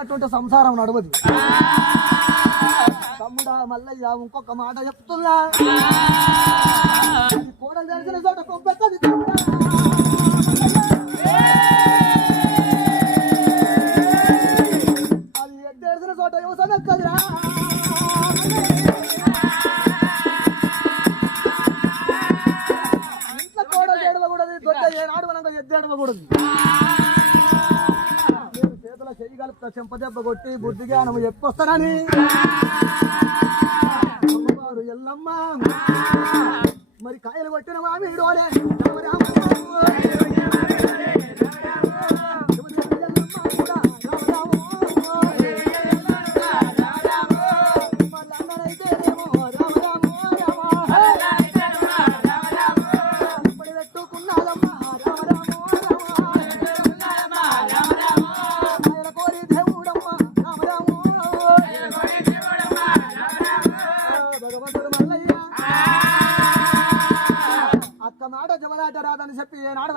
అటువంటి సంసారం నడవదు. తమ్ముడా మల్లయ్య ఇంకొక మాట చెప్తున్నా, కోడలు తెలిసిన చోట కొబ్బెత్తది. అది ఎద్దెడిసిన చోట యువసన కదిరా. ఇంట్లో కోడలు ఏడవకూడదు, దొడ్డ ఏనాడు మనం ఎద్దేడవకూడదు. చేతుల చేయగలుపుతా చెంపదెబ్బ కొట్టి బుద్ధి జ్ఞానం చెప్పొస్తానని ఎల్లమ్మ మరి కాయలు కొట్టిన మామిడోలే అక్క మాట జమలాట రాదని చెప్పి ఏనాడు